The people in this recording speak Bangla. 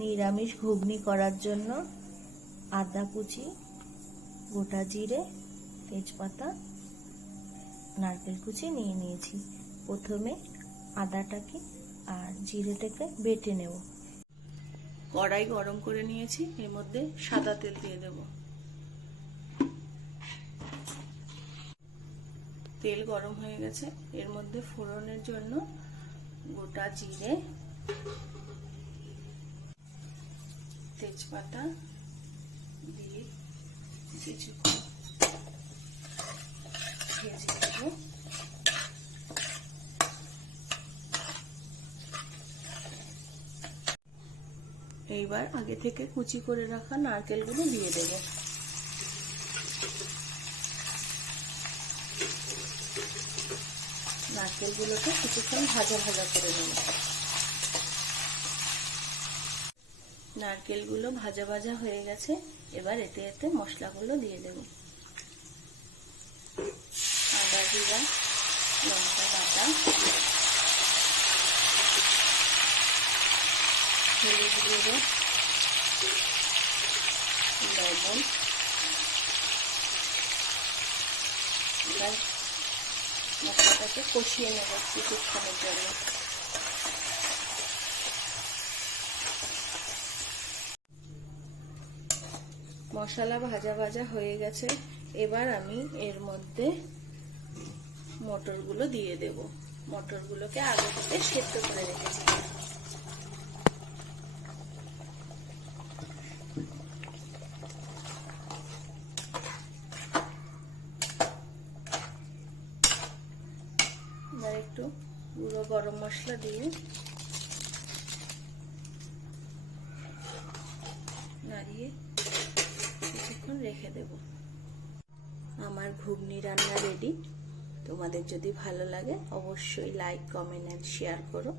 নিরামিষ ঘুগনি করার জন্য আদা কুচি, গোটা জিরে, তেজপাতা, নারকেল কুচি নিয়ে নিয়েছি। প্রথমে আদাটাকে আর জিরেটাকে বেটে নেব। কড়াই গরম করে নিয়েছি, এর মধ্যে সাদা তেল দিয়ে দেব। তেল গরম হয়ে গেছে, এর মধ্যে ফোড়নের জন্য গোটা জিরে, তেজপাতা দিয়ে কিছুক্ষণ ভেজে নেব। এইবার আগে থেকে কুচি করে রাখা নারকেলগুলো দিয়ে দেব। নারকেলগুলোকে কিছুক্ষণ ভাজা ভাজা করে নেব। নারকেলগুলো ভাজা ভাজা হয়ে গেছে, এবার এতে এতে মশলাগুলো দিয়ে দেব। আদা, জিরা, লঙ্কা বাটা, হলুদ গুঁড়ো, লবণ। এবার মশলাটাকে কষিয়ে নেব কিছুক্ষণের জন্য। মশলা ভাজা ভাজা হয়ে গেছে, এবার আমি এর মধ্যে মটরগুলো দিয়ে দেব। মটরগুলোকে আগে থেকে সেদ্ধ করে রেখেছি। এবার একটু গুঁড়ো গরম মশলা দিয়ে নাড়িয়ে কিছুক্ষণ রেখে দেব। আমার ঘুগনি রান্না রেডি। তোমাদের যদি ভালো লাগে অবশ্যই লাইক, কমেন্ট এন্ড শেয়ার করো।